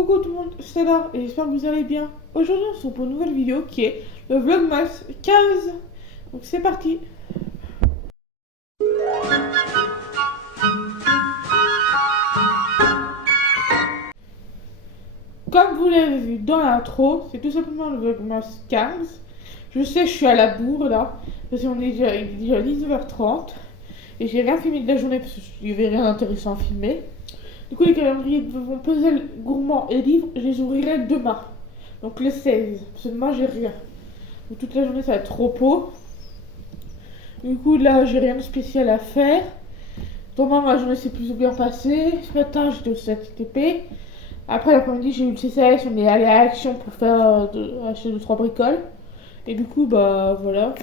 Coucou tout le monde, c'est Laure et j'espère que vous allez bien. Aujourd'hui on se retrouve pour une nouvelle vidéo qui est le Vlogmas 15. Donc c'est parti. Comme vous l'avez vu dans l'intro, c'est tout simplement le Vlogmas 15. Je sais, je suis à la bourre là, parce qu'il est déjà 19h30 et j'ai rien filmé de la journée parce qu'il n'y avait rien d'intéressant à filmer. Du coup les calendriers de mon puzzle gourmand et livres, je les ouvrirai demain. Donc le 16, parce que demain j'ai rien. Donc toute la journée ça va être repos. Du coup là j'ai rien de spécial à faire. Demain ma journée s'est plus ou bien passée. Ce matin j'étais au CTP. Après l'après-midi j'ai eu le CCS, on est allé à Action pour faire acheter 2-3 bricoles. Et du coup bah voilà.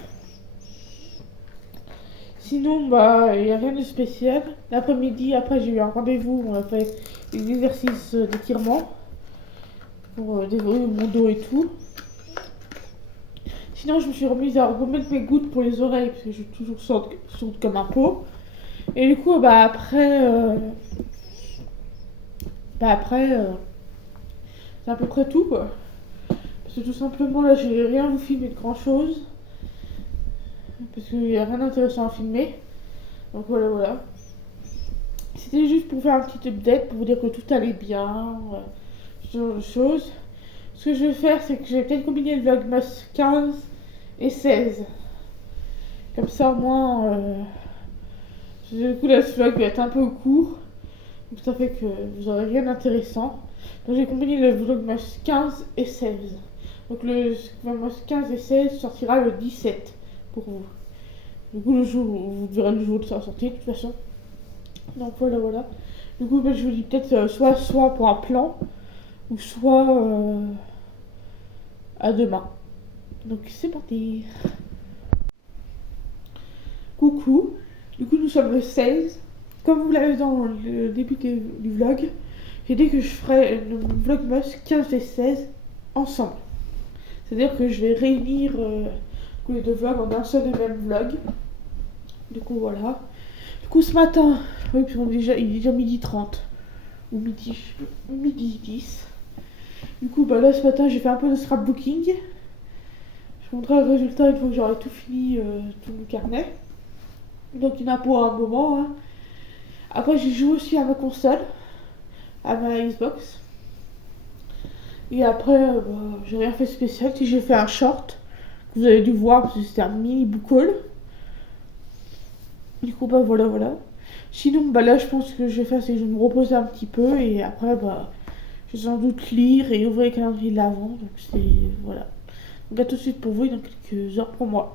Sinon bah il n'y a rien de spécial. L'après-midi après j'ai eu un rendez-vous, on a fait des exercices d'étirement pour dévorer mon dos et tout. Sinon, je me suis remise à remettre mes gouttes pour les oreilles parce que je toujours sorte comme un pot. Et du coup, c'est à peu près tout quoi. Parce que tout simplement, là, j'ai rien vous filmer de grand chose. Parce qu'il n'y a rien d'intéressant à filmer. Donc voilà. C'était juste pour faire un petit update, pour vous dire que tout allait bien. Ce genre de choses. Ce que je vais faire, c'est que je vais peut-être combiner le Vlogmas 15 et 16. Comme ça, au moins, du coup, là, ce vlog va être un peu court. Donc, ça fait que vous n'aurez rien d'intéressant. Donc, j'ai combiné le Vlogmas 15 et 16. Donc, le Vlogmas 15 et 16 sortira le 17 pour vous. Du coup, vous verrez le jour de sa sortie, de toute façon. Donc, voilà. Du coup, je vous dis peut-être soit pour un plan, ou soit à demain. Donc, c'est parti. Coucou, du coup nous sommes le 16. Comme vous l'avez dans le début du vlog, j'ai dit que je ferais le vlogmas 15 et 16 ensemble. C'est-à-dire que je vais réunir les deux vlogs en un seul et même vlog. Du coup voilà. Du coup ce matin, oui, puis il est déjà midi 30 ou midi 10. Du coup là ce matin j'ai fait un peu de scrapbooking. Je vous montrerai le résultat une fois que j'aurai tout fini, tout le carnet. Donc il y en a pour un moment. Hein. Après j'ai joué aussi à ma console, à ma Xbox. Et après j'ai rien fait de spécial. Si j'ai fait un short que vous avez dû voir parce que c'était un mini book haul. Du coup voilà. Sinon là je pense que je vais faire c'est que je vais me reposer un petit peu et après je vais sans doute lire et ouvrir le calendrier de l'avant. Donc c'est voilà. Donc à tout de suite pour vous et dans quelques heures pour moi.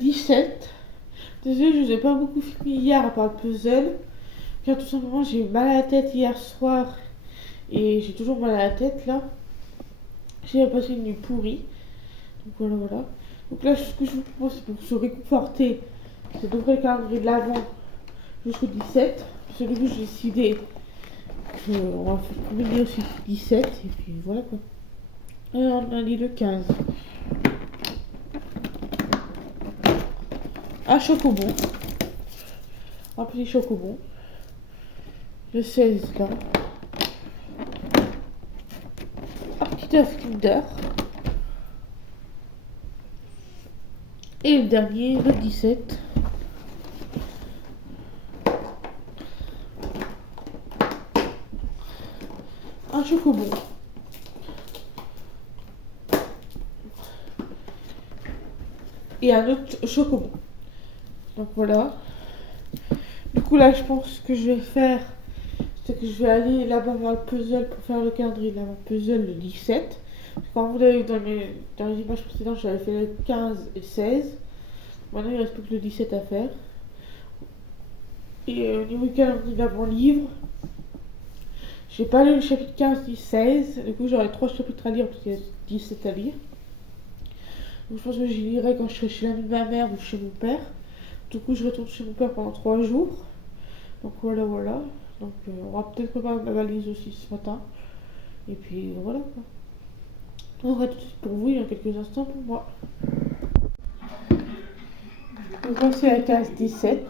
17. Désolée, je vous ai pas beaucoup filmé hier à part le puzzle. Car tout simplement, j'ai eu mal à la tête hier soir. Et j'ai toujours mal à la tête là. J'ai passé une nuit pourrie. Donc voilà. Donc là, ce que je vous propose, c'est pour se réconforter. C'est d'ouvrir le calendrier de l'avant jusqu'au 17. Celui que j'ai décidé qu'on va combiner aussi 17. Et puis voilà quoi. Et on a dit le 15. Un chocobon. Un petit chocobon. Le 16 là. Un petit œuf Kinder. Et le dernier, le 17. Un chocobon. Et un autre chocobon. Donc voilà. Du coup là je pense que je vais faire, c'est que je vais aller là-bas voir le puzzle pour faire le calendrier là-bas puzzle le 17. Quand vous l'avez dans les images précédentes, j'avais fait le 15 et 16. Maintenant il reste plus que le 17 à faire. Et au niveau du calendrier d'avant-livre, j'ai pas lu le chapitre 15 ni 16. Du coup j'aurai 3 chapitres à lire parce qu'il y a 17 à lire. Donc je pense que j'y lirai quand je serai chez l'ami de ma mère ou chez mon père. Du coup je retourne chez mon père pendant 3 jours. Donc voilà. Donc on va peut-être préparer ma valise aussi ce matin. Et puis voilà quoi. On va tout de suite pour vous, il y a quelques instants pour moi. Donc voici la case 17.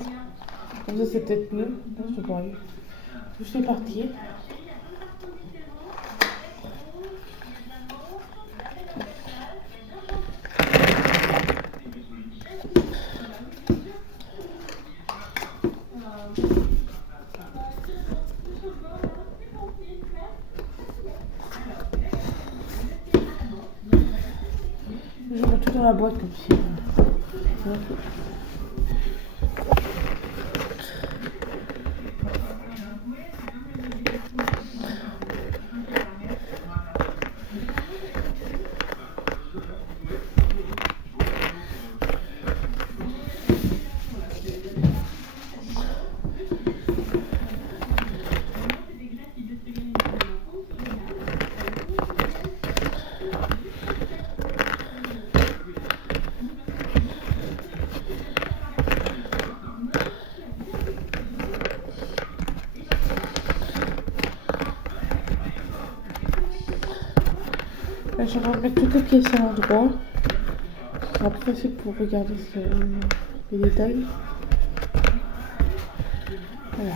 Comme ça c'est peut-être mieux. Non, c'est pas mieux. Je suis partie. Je mets tout dans la boîte comme si. Là, je vais remettre toutes les pièces à l'endroit. Ce sera plus facile pour regarder les détails. Voilà.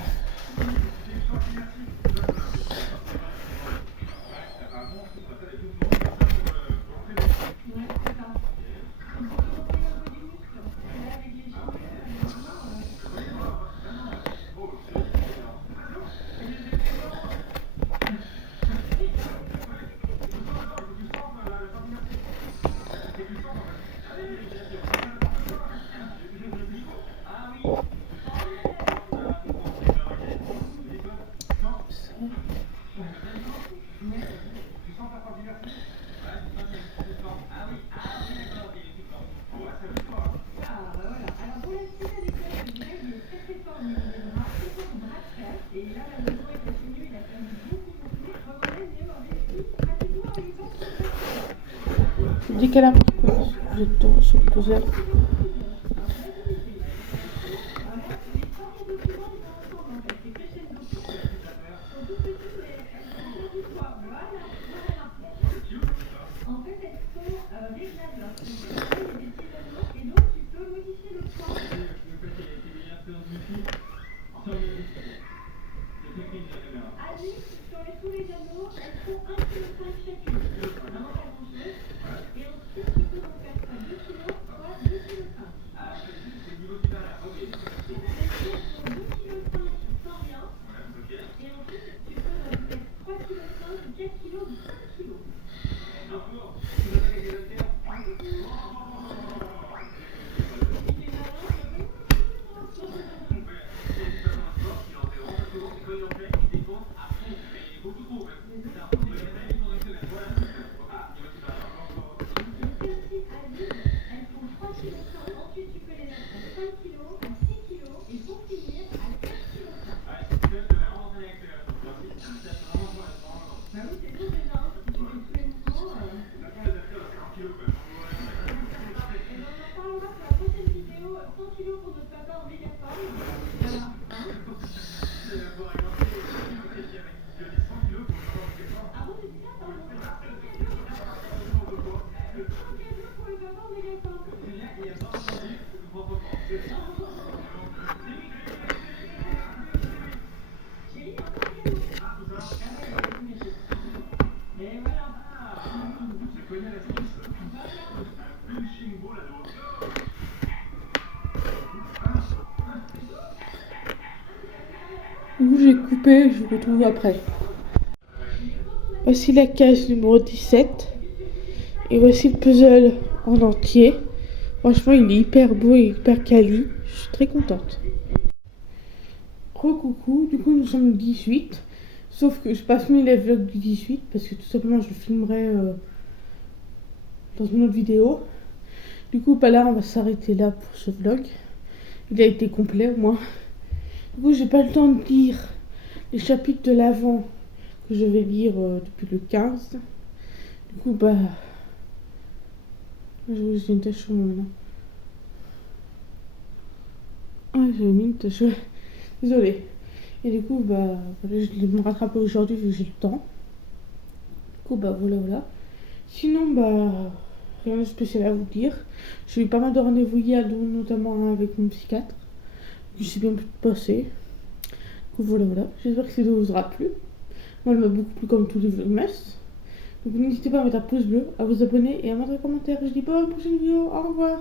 Je dis qu'elle a un petit peu de temps sur le puzzle. Du coup, j'ai coupé, je vous retrouve après. Voici la case numéro 17. Et voici le puzzle en entier. Franchement, il est hyper beau et hyper quali. Je suis très contente. Recoucou, du coup, nous sommes le 18. Sauf que je passe mis les vlogs du 18 parce que tout simplement, je le filmerai dans une autre vidéo. Du coup, bah là, on va s'arrêter là pour ce vlog. Il a été complet au moins. Du coup, j'ai pas le temps de lire les chapitres de l'avant que je vais lire depuis le 15. Du coup, bah. J'ai une tache sur moi maintenant. Ah, j'ai mis une tache. Désolée. Et du coup, bah, voilà, je vais me rattraper aujourd'hui vu que j'ai le temps. Du coup, bah, voilà. Sinon, bah, rien de spécial à vous dire. J'ai eu pas mal de rendez-vous hier, dont notamment un avec mon psychiatre. Je sais bien plus de passer. Du coup, voilà. J'espère que cette vidéo vous aura plu. Moi, elle m'a beaucoup plu comme tous les vlogmas. Donc, n'hésitez pas à mettre un pouce bleu, à vous abonner et à mettre un commentaire. Je dis pas à la prochaine vidéo. Au revoir.